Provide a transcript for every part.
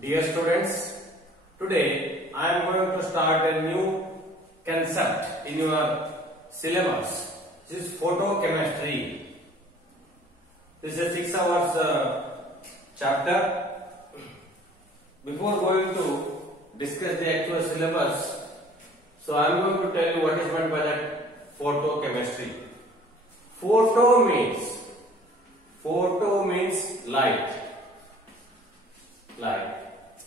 Dear students, today I am going to start a new concept in your syllabus. This is photochemistry. This is a 6 hours chapter. Before going to discuss the actual syllabus, so I am going to tell you what is meant by that photochemistry. Photo means light. Light.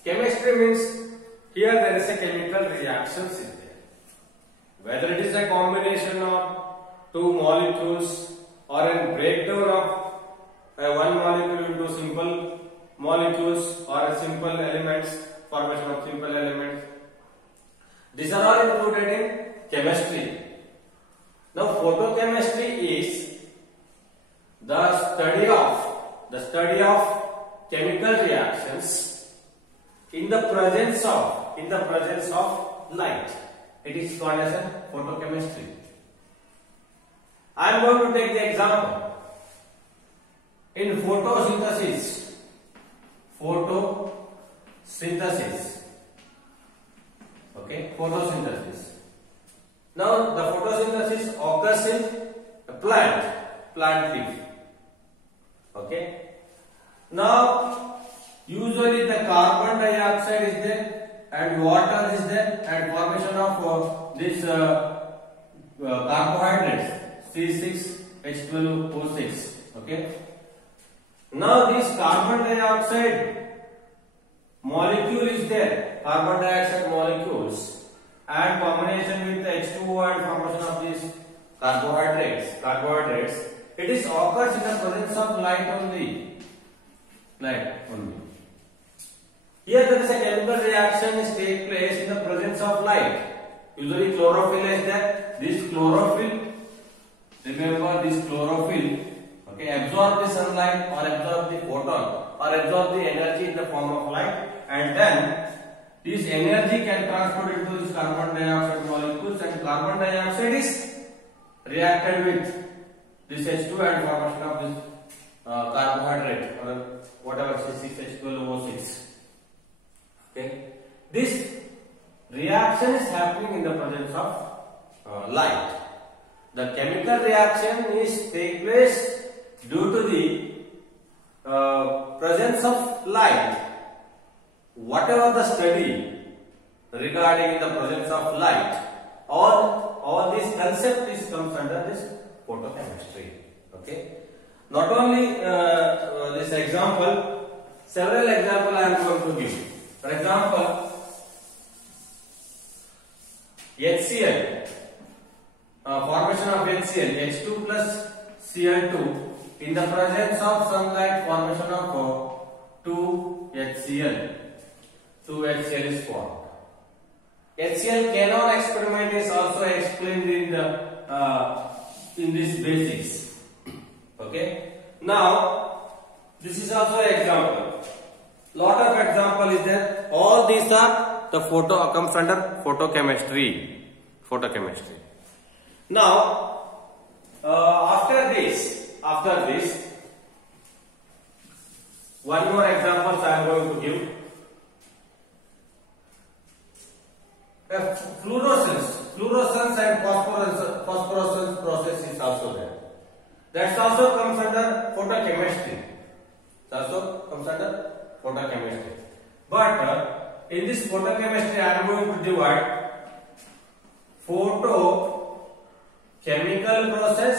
Chemistry means here there is a chemical reactions in there. Whether it is a combination of two molecules or a breakdown of one molecule into simple molecules or a simple elements, formation of simple elements. These are all included in chemistry. Now photochemistry is the study of chemical reactions in the presence of light. It is called as a photochemistry. I am going to take the example in photosynthesis. Okay, photosynthesis. Now the photosynthesis occurs in a plant leaf. Okay. Now usually the carbon dioxide is there and water is there and formation of this carbohydrates C6H12O6. Okay. Now this carbon dioxide molecule is there, carbon dioxide molecules, and combination with H2O and formation of these carbohydrates. It is occurs in the presence of light only. Here there is a chemical reaction is take place in the presence of light. Usually chlorophyll is there. This chlorophyll, remember this chlorophyll, okay, absorb the sunlight or absorb the photon or absorb the energy in the form of light, and then this energy can transport into this carbon dioxide molecules, and carbon dioxide is reacted with this H2 and formation of this carbohydrate or whatever C6H12O6. Okay, this reaction is happening in the presence of light. The chemical reaction is take place due to the presence of light. Whatever the study regarding the presence of light, all this concept is comes under this photochemistry. Okay. Not only this example, several examples I am going to give. For example, HCl, formation of HCl, H2 plus Cl2 in the presence of sunlight, formation of 2HCl. 2HCl is formed. HCl Cannon experiment is also explained in this basics. Okay. Now this is also an example. Lot of example is there. All these are the comes under photochemistry. Now after this, one more example I am going to give. Fluorescence and phosphorescence process is also there. That also comes under photochemistry. But in this photochemistry, I am going to divide photochemical process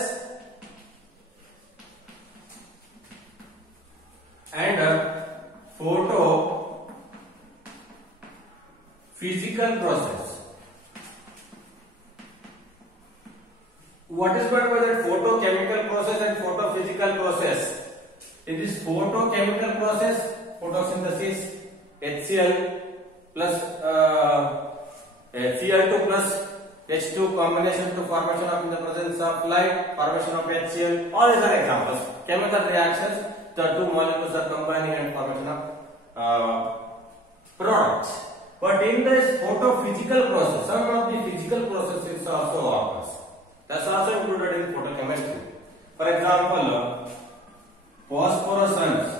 and photophysical process. What is meant by that photochemical process and photophysical process? In this photochemical process, photosynthesis, HCl plus Cl2 plus H2 combination to formation of in the presence of light, formation of HCl. All these are examples. Chemical reactions, the two molecules are combining and formation of products. But in this photophysical process, some of the physical processes also occurs. That's also photochemistry. For example, phosphorescence,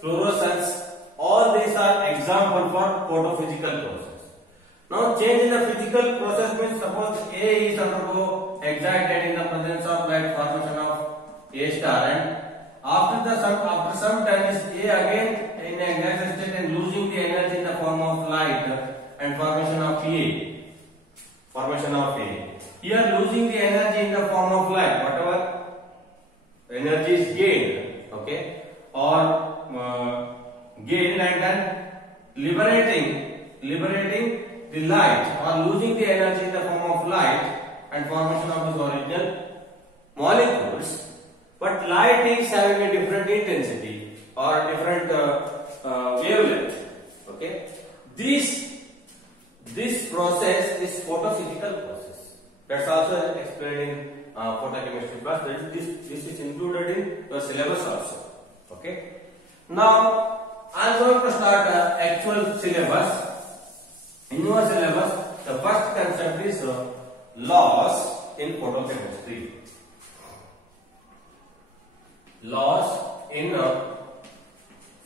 fluorescence, all these are example for photophysical process. Now change in the physical process means suppose A is undergo excited in the presence of light, formation of A star, and after some time is A again in a gas state and losing the energy in the form of light and formation of A. Here losing the energy in the form of light, whatever energy is gained, okay, or gained and then liberating the light or losing the energy in the form of light and formation of these original molecules. But light is having a different intensity or different wavelength. Okay, this process is photophysical process. That's also explained in photochemistry class. This is included in your syllabus also. Okay. Now I am going to start the actual syllabus. In your syllabus, the first concept is laws in photochemistry. Laws in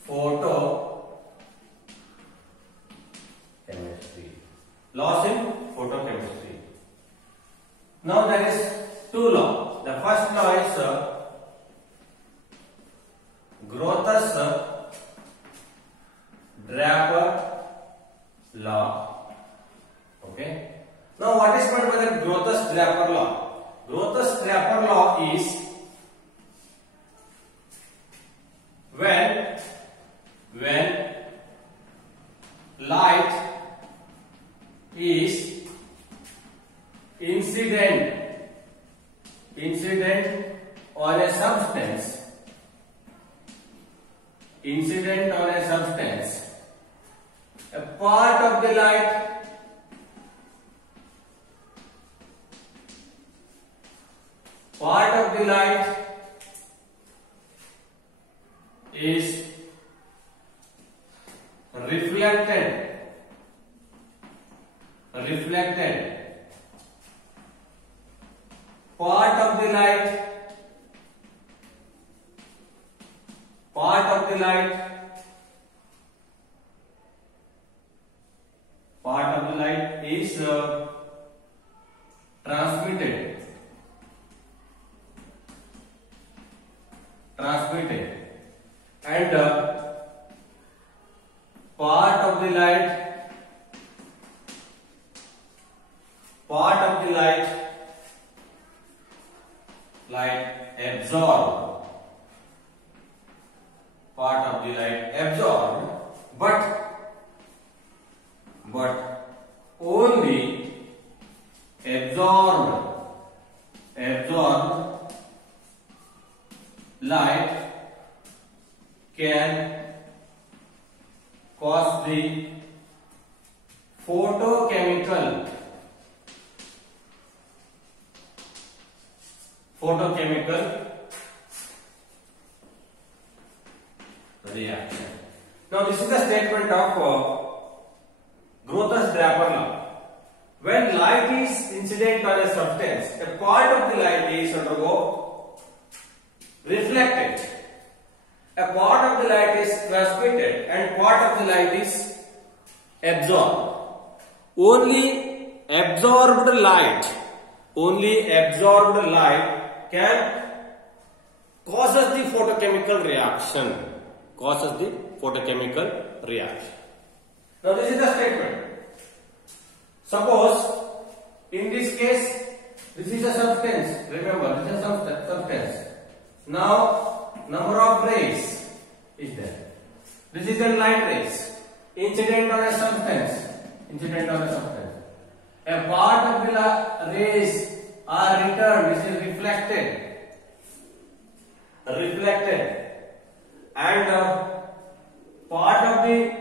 photochemistry. Now there is two laws. The first law is Grothus-Draper law. Okay. Now what is meant by the Grothus-Draper law? Grothus-Draper law is when light is incident on a substance, a part of the light is reflected. Part of the light is transmitted, and part of the light absorbed, but only absorbed light can cause the photochemical reaction. Now this is the statement of Grothus-Draper law. When light is incident on a substance, a part of the light is undergo reflected, a part of the light is transmitted, and part of the light is absorbed. Only absorbed light can causes the photochemical reaction. Now this is the statement. Suppose in this case this is a substance. Remember, this is a substance. Now number of rays is there. This is a light rays incident on a substance. A part of the rays are returned. This is reflected, and part of the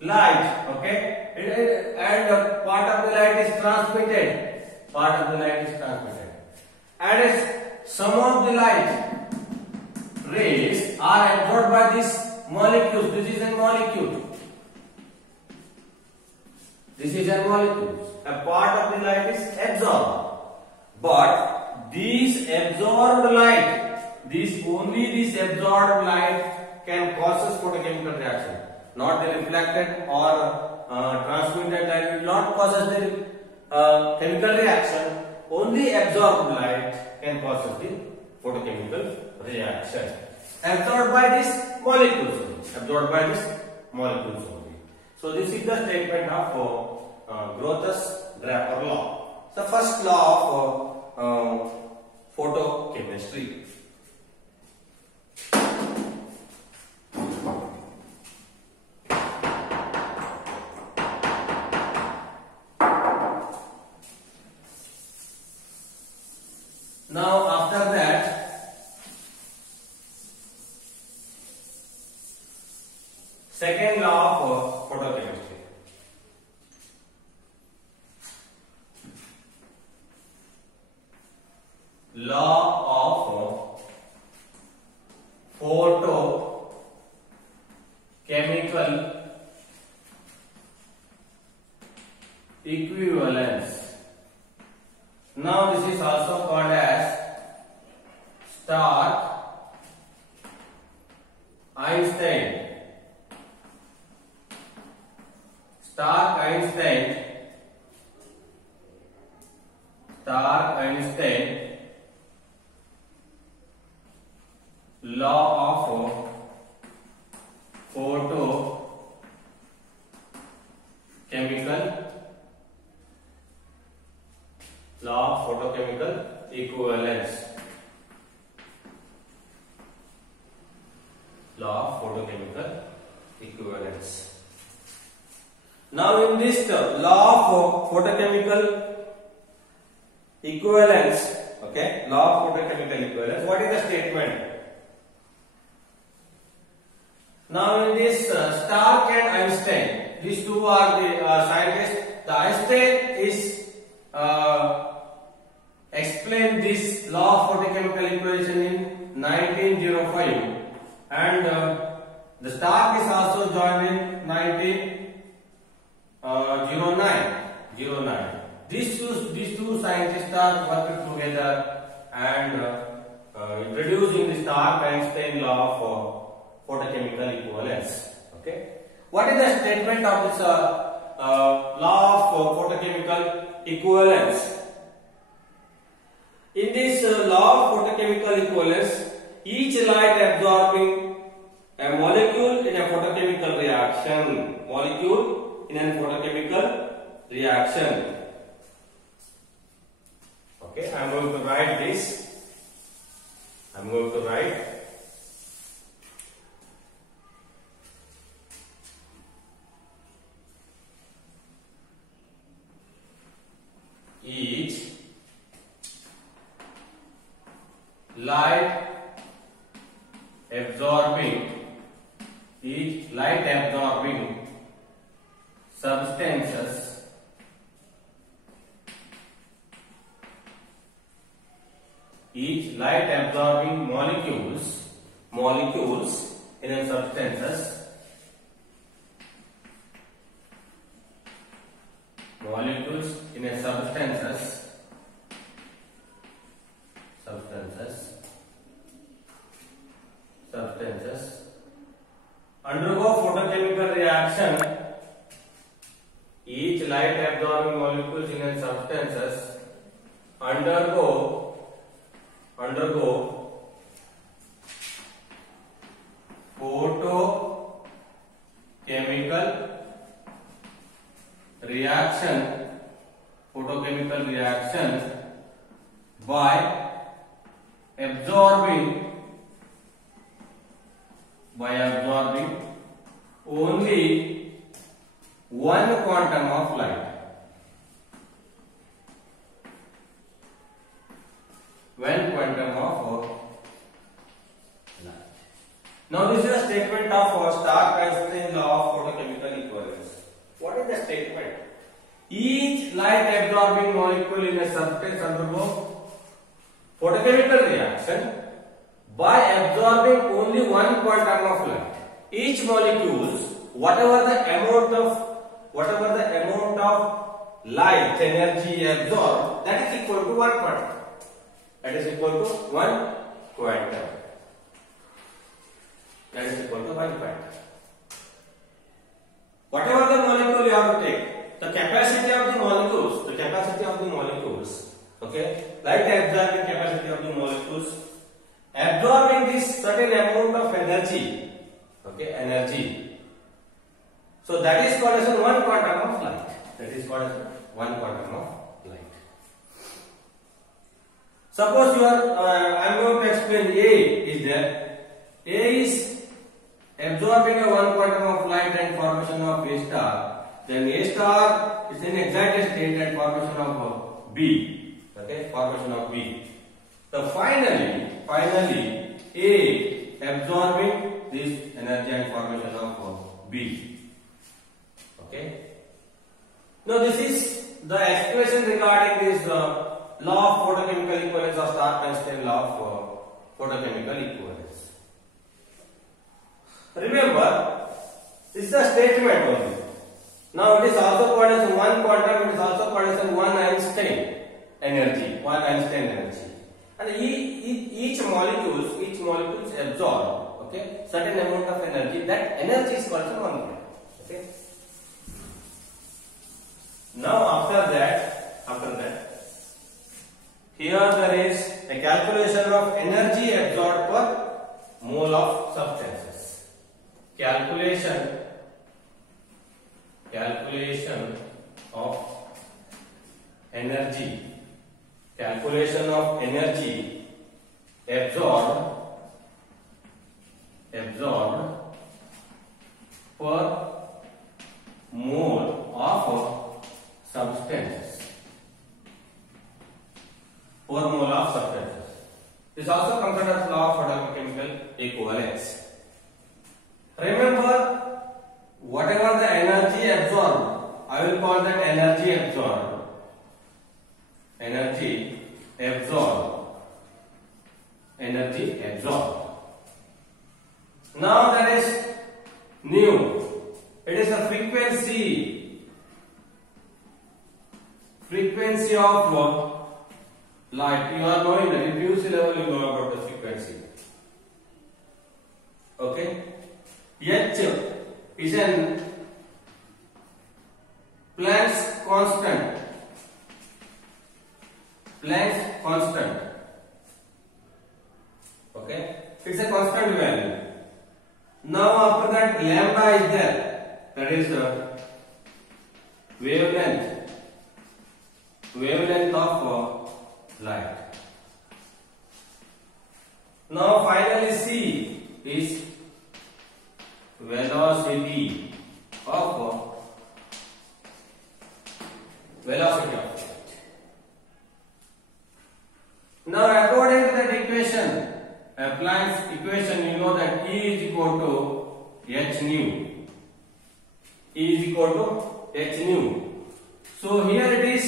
light, okay, and part of the light is transmitted. And some of the light rays are absorbed by this molecules. This is a molecule. This is a molecule. A part of the light is absorbed. But these absorbed light, only this absorbed light can cause photochemical reaction. Not the reflected or transmitted light will not cause the chemical reaction. Only absorbed light can cause the photochemical reaction. Absorbed by these molecules. Absorbed by these molecules only. So this is the statement of Grothus-Draper law. The first law of photochemistry. Now after that, second law of photochemistry. Law of photochemical equivalence. Now this is also called as Stark-Einstein. Stark-Einstein law of photochemical equivalence. Law of photochemical equivalence. Now in this law of photochemical equivalence, okay, law of photochemical equivalence, what is the statement? Now in this Stark and Einstein, these two are the scientists. The Einstein is explained this law of photochemical equation in 1905, and the Stark is also joined in 1909. These two scientists are working together and introducing the Stark-Einstein law of photochemical equivalence. Okay, what is the statement of this law of photochemical equivalence? In this law of photochemical equivalence, each light absorbing a molecule in a photochemical reaction. Molecule in a photochemical reaction. Okay, I am going to write this. I am going to write each light absorbing substances each light absorbing molecules in a substances undergo photochemical reaction. Each light absorbing molecules in a substances undergo photochemical reaction by absorbing only one quantum of light. One quantum of light. Now this is a statement of Stark-Einstein law of photochemical equivalence. What is the statement? Each light absorbing molecule in a substance undergo photochemical reaction by absorbing only one quantum of light. each molecules, whatever the amount of light energy absorbed, that is equal to 1 quantum. That is equal to 1 quantum. That is equal to 1 quantum. Whatever the molecule you have to take, the capacity of the molecules, okay, light absorbing capacity of the molecules, absorbing this certain amount of energy, okay, energy. So that is called as 1 quantum of light. That is called as 1 quantum of light. Suppose you are, I am going to explain A is there. A is absorbing a 1 quantum of light and formation of A star. Then A star is in excited state and formation of B. Okay, formation of B. So finally A absorbing this energy and formation of B. Okay. Now this is the explanation regarding this law of photochemical equivalence or Stark-Einstein law of photochemical equivalence. Remember, this is a statement only. Now it is also called as 1 quantum, it is also called as 1 Einstein energy. And each molecules absorb, okay, certain amount of energy. That energy is called as 1 quantum. Okay. Now after that, here there is a calculation of energy absorbed per mole of substances. Calculation of energy absorbed per mole of substances. This also comes under law of photochemical equivalence. Remember, whatever the energy absorbed, I will call that energy absorbed. Now that is new. It is a frequency of light. You are knowing that in UC level you know about the frequency. Okay. H is an Planck's constant. Okay. It's a constant value. Now after that lambda is there. That is the wavelength of light. Now finally C is velocity of light. Now according to that equation, Planck's equation, you know that E is equal to h nu. So here it is,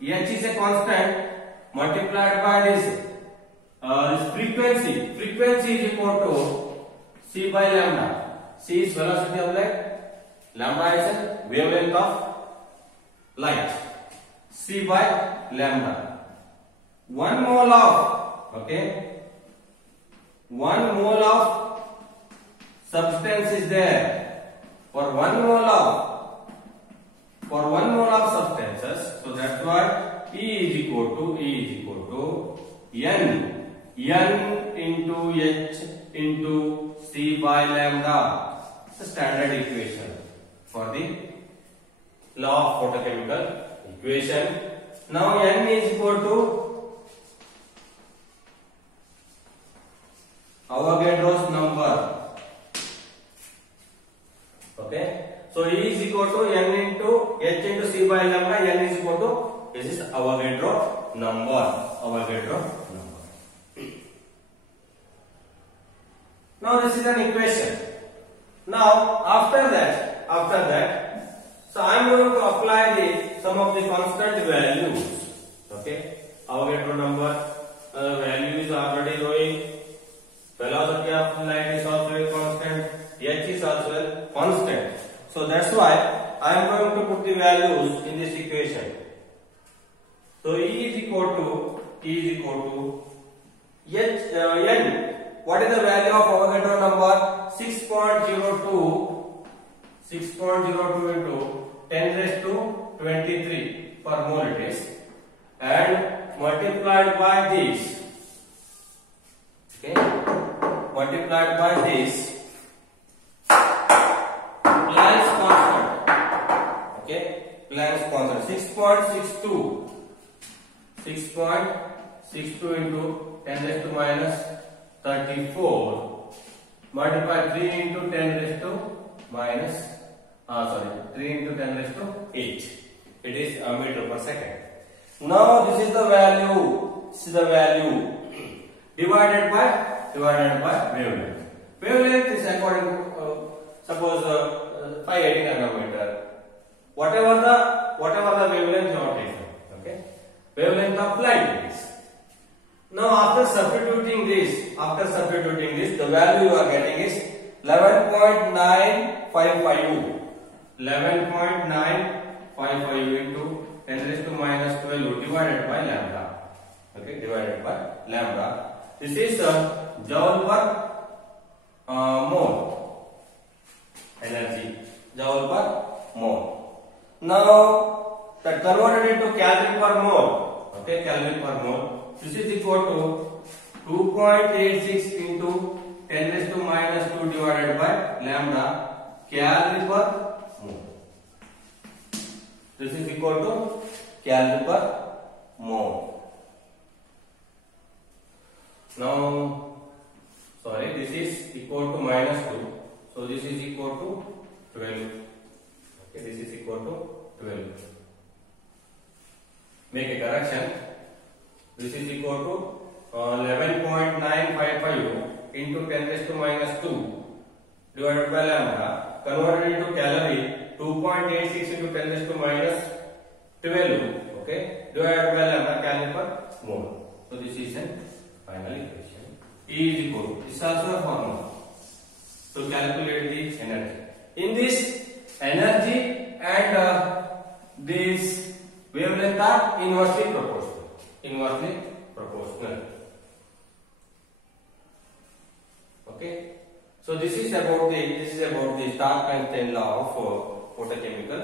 h is a constant multiplied by this frequency. Frequency is equal to c by lambda. C is velocity of light, lambda is a wavelength of light. C by lambda. 1 mole of substance is there. For 1 mole of substances, so that's why E is equal to N into H into C by lambda. It's a standard equation for the law of photochemical equation. Now N is equal to Avogadro's number. Okay. So E is equal to N into H into C by lambda. N is equal to, this is Avogadro number. Now this is an equation. Now after that, so I am going to apply some of the constant values. Okay. Avogadro number value is already knowing. Velocity of light is also a constant. H is also a constant. So that's why I am going to put the values in this equation. So E is equal to N. What is the value of Avogadro number? 6.02 into 10 raised to 23 per mole it is, and multiplied by this. Okay, multiplied by this Planck's constant. Okay, Planck's constant 6.62 into 10 raised to minus 34 multiply 3 into 10 raised to minus 3 into 10 raised to 8. It is a meter per second. Now this is the value. This is the value divided by wavelength. Wavelength is according to suppose 580 nanometer. Whatever the wavelength you are taking. Okay, wavelength of light is. Now after substituting this, the value you are getting is 11.955. 11.955 into 10 raised to minus 12 divided by lambda. Okay, divided by lambda. This is joule per mole energy. Joule per mole. Now that converted into Kelvin per mole. Okay, Kelvin per mole. This is equal to 2.86 into 10 raised to minus 2 divided by lambda Kelvin per mole. This is equal to Kelvin per mole. Now, this is equal to minus 2. So this is equal to 12. Okay, this is equal to 12. Make a correction. This is equal to 11.955 into 10 raised to minus 2 divided by lambda converted into calorie 2.86 into 10 raised to minus 12. Okay, divided by lambda calorie per mole. So this is a final equation. E is equal to, this is also a formula to calculate the energy. In this energy and this wavelength are inversely proportional. Okay, so this is about the Stark-Einstein law of photochemical